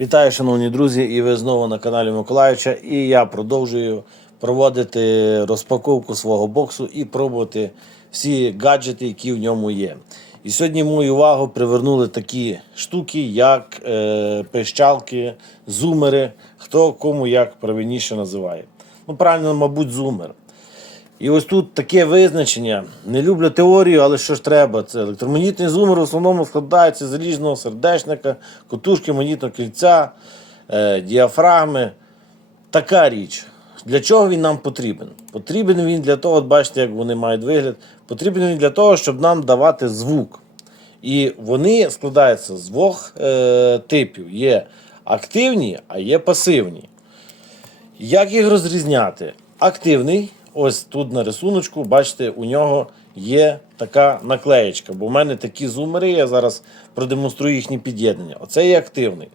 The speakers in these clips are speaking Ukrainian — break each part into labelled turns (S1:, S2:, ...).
S1: Вітаю, шановні друзі, і ви знову на каналі Миколаївича. І я продовжую проводити розпаковку свого боксу і пробувати всі гаджети, які в ньому є. І сьогодні мою увагу привернули такі штуки, як е, пищалки, зумери, хто кому як правильніше називає. Ну, правильно, мабуть, зумер. І ось тут таке визначення. Не люблю теорію, але що ж треба? Це електромагнітний зумер в основному складається з заліжного сердечника, котушки магнітного кільця, е, діафрагми. Така річ. Для чого він нам потрібен? Потрібен він для того, от бачите, як вони мають вигляд. Потрібен він для того, щоб нам давати звук. І вони складаються з двох е, типів: є активні, а є пасивні. Як їх розрізняти? Активний, ось тут на рисуночку, бачите, у нього є така наклеєчка, бо в мене такі зумери, я зараз продемонструю їхні під'єднання. Оце є активний.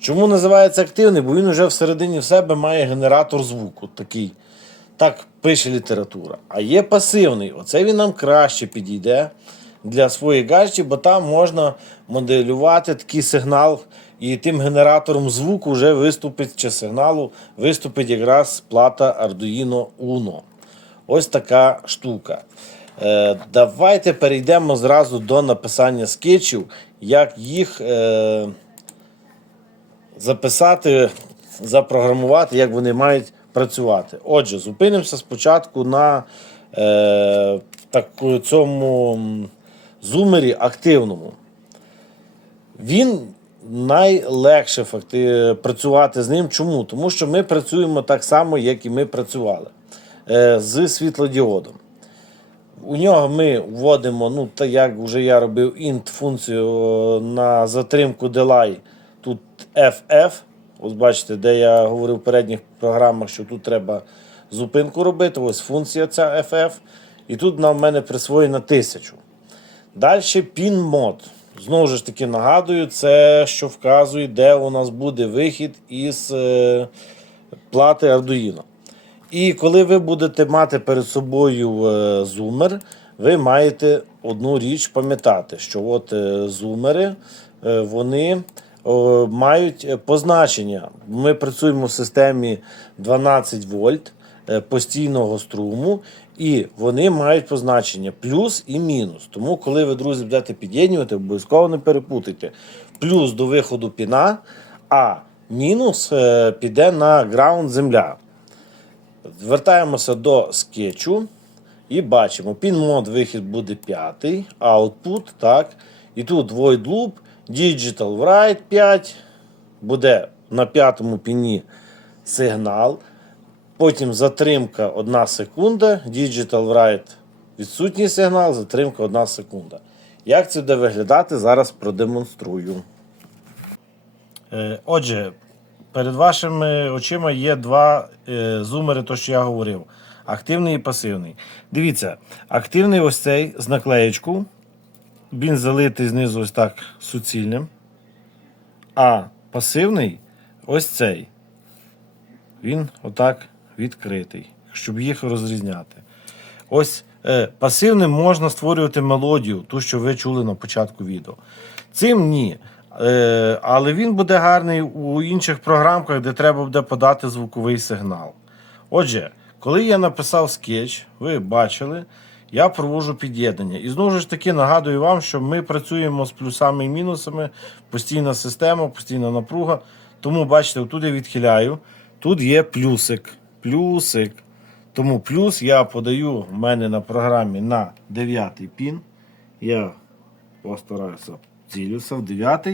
S1: Чому називається активний? Бо він вже всередині в себе має генератор звуку. такий. Так пише література. А є пасивний. Оце він нам краще підійде для своїх гаджетів, бо там можна моделювати такий сигнал, і тим генератором звуку вже виступить чи сигналу виступить якраз плата Arduino Uno. Ось така штука. Е, давайте перейдемо зразу до написання скетчів, як їх е, записати, запрограмувати, як вони мають працювати. Отже, зупинимося спочатку на е, так, цьому зумері активному. Він найлегше факти, працювати з ним. Чому? Тому що ми працюємо так само, як і ми працювали е, з світлодіодом. У нього ми вводимо, ну, так як вже я робив int функцію е, на затримку delay, тут FF. Ось бачите, де я говорив в передніх програмах, що тут треба зупинку робити. Ось функція ця FF. І тут вона в мене присвоєна 1000. Далі pin мод. Знову ж таки нагадую, це що вказує, де у нас буде вихід із е, плати Arduino. І коли ви будете мати перед собою е, зумер, ви маєте одну річ пам'ятати, що от е, зумери вони мають позначення. Ми працюємо в системі 12 вольт постійного струму, і вони мають позначення плюс і мінус. Тому, коли ви, друзі, будете під'єднувати, обов'язково не перепутайте. Плюс до виходу піна, а мінус е, піде на граунд земля. Звертаємося до скетчу і бачимо, пін-мод вихід буде п'ятий, output, так. І тут void loop, digital write 5, буде на п'ятому піні сигнал. Потім затримка 1 секунда, digital write відсутній сигнал, затримка 1 секунда. Як це буде виглядати, зараз продемонструю. Е, Отже, перед вашими очима є два е, зумери, то що я говорив: активний і пасивний. Дивіться, активний ось цей з наклеєчку. Він залитий знизу ось так суцільним. А пасивний ось цей. Він отак відкритий, щоб їх розрізняти. Ось е, пасивним можна створювати мелодію, ту, що ви чули на початку відео. Цим ні. Е, але він буде гарний у інших програмках, де треба буде подати звуковий сигнал. Отже, коли я написав скетч, ви бачили, я провожу під'єднання. І знову ж таки нагадую вам, що ми працюємо з плюсами і мінусами, постійна система, постійна напруга. Тому, бачите, тут я відхиляю. Тут є плюсик. Плюсик. Тому плюс я подаю в мене на програмі на 9 пін. Я постараюся цілюся в 9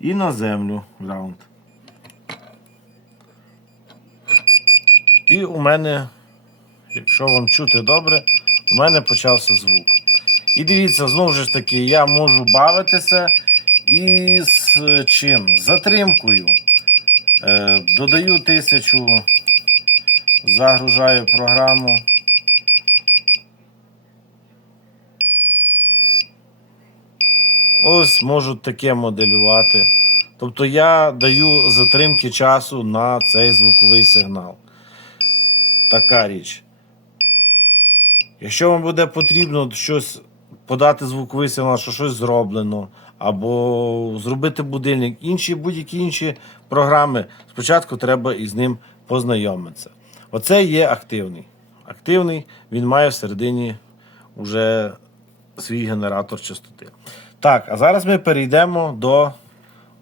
S1: і на землю раунд. І у мене, якщо вам чути добре, у мене почався звук. І дивіться, знову ж таки, я можу бавитися із е, чим? З Затримкою. Е, додаю тисячу, загружаю програму. Ось можу таке моделювати. Тобто я даю затримки часу на цей звуковий сигнал. Така річ. Якщо вам буде потрібно щось подати звуковий сигнал, що щось зроблено, або зробити будильник, інші будь-які інші програми. Спочатку треба із ним познайомитися. Оце є активний. Активний, він має всередині вже свій генератор частоти. Так, а зараз ми перейдемо до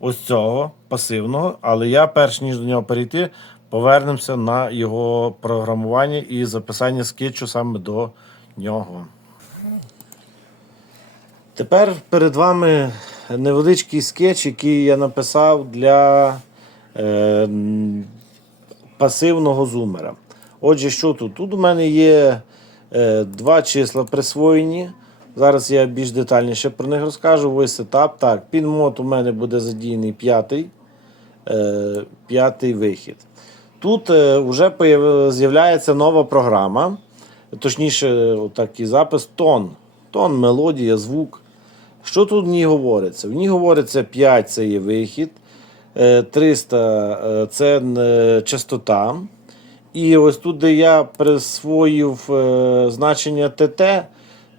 S1: ось цього пасивного, але я, перш ніж до нього перейти, повернемося на його програмування і записання скетчу саме до нього. Тепер перед вами невеличкий скетч, який я написав для е, пасивного зумера. Отже, що тут? Тут у мене є е, два числа присвоєні. Зараз я більш детальніше про них розкажу. Ось сетап. Так, пін-мод у мене буде задіяний п'ятий, е, п'ятий вихід. Тут е, вже з'являється нова програма, точніше, такий запис тон. Тон, мелодія, звук. Що тут в ній говориться? В ній говориться 5 це є вихід, 300 е, це е, частота. І ось тут, де я присвоїв е, значення ТТ,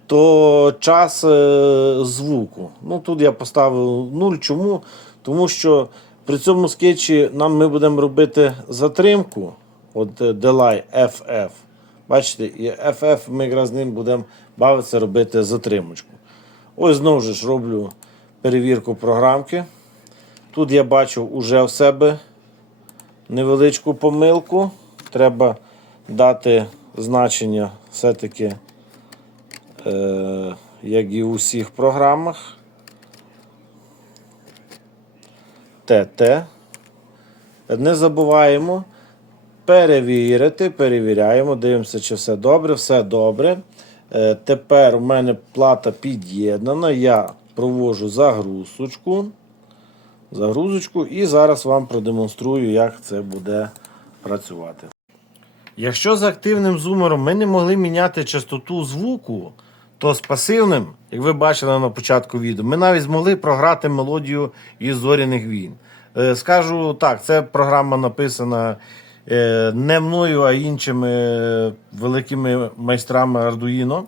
S1: то час е, звуку. Ну, тут я поставив 0. Чому? Тому що при цьому скетчі нам ми будемо робити затримку. От е, Delay FF. Бачите, і FF ми якраз ним будемо бавитися робити затримочку. Ось знову ж роблю перевірку програмки. Тут я бачу уже в себе невеличку помилку. Треба дати значення все-таки, е, як і у всіх програмах. ТТ. Не забуваємо перевірити, перевіряємо, дивимося, чи все добре, все добре. Е, Тепер у мене плата під'єднана. Я провожу загрузочку. Загрузочку і зараз вам продемонструю, як це буде працювати. Якщо з активним зумером ми не могли міняти частоту звуку, то з пасивним, як ви бачили на початку відео, ми навіть змогли програти мелодію із зоряних війн. Е, Скажу так, це програма написана е, не мною, а іншими великими майстрами Arduino.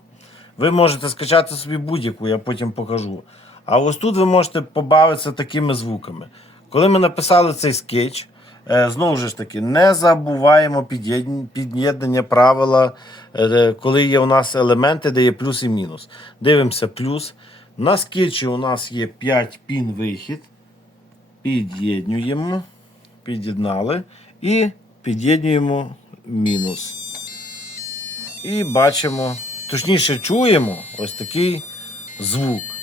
S1: Ви можете скачати собі будь-яку, я потім покажу. А ось тут ви можете побавитися такими звуками. Коли ми написали цей скетч, е, знову ж таки, не забуваємо під'єднання правила, е, коли є у нас елементи, де є плюс і мінус. Дивимося плюс. На скетчі у нас є 5 пін вихід. Під'єднюємо. Під'єднали. І під'єднуємо мінус. І бачимо, точніше, чуємо ось такий звук.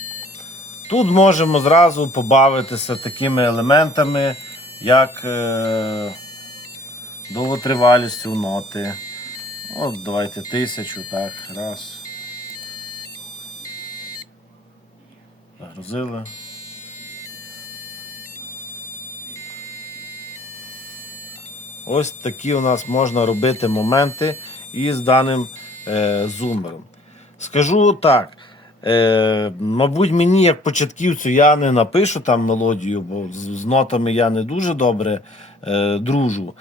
S1: Тут можемо зразу побавитися такими елементами, як е, довготривалістю ноти. От, давайте тисячу, так, раз. Загрузили. Ось такі у нас можна робити моменти із даним е, зумером. Скажу так. Е, мабуть, мені як початківцю я не напишу там мелодію, бо з, з нотами я не дуже добре е, дружу.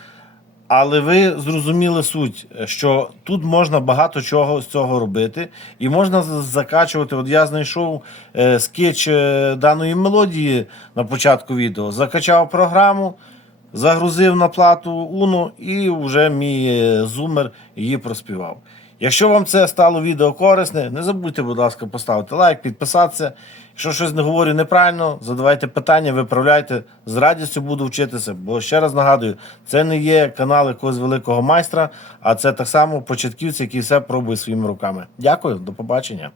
S1: Але ви зрозуміли суть, що тут можна багато чого з цього робити, і можна закачувати. От я знайшов е, скетч е, даної мелодії на початку відео, закачав програму, загрузив на плату Uno і вже мій е, зумер її проспівав. Якщо вам це стало відео корисне, не забудьте, будь ласка, поставити лайк, підписатися. Якщо щось не говорю неправильно, задавайте питання, виправляйте. З радістю буду вчитися. Бо ще раз нагадую, це не є канал якогось великого майстра, а це так само початківці, які все пробують своїми руками. Дякую, до побачення.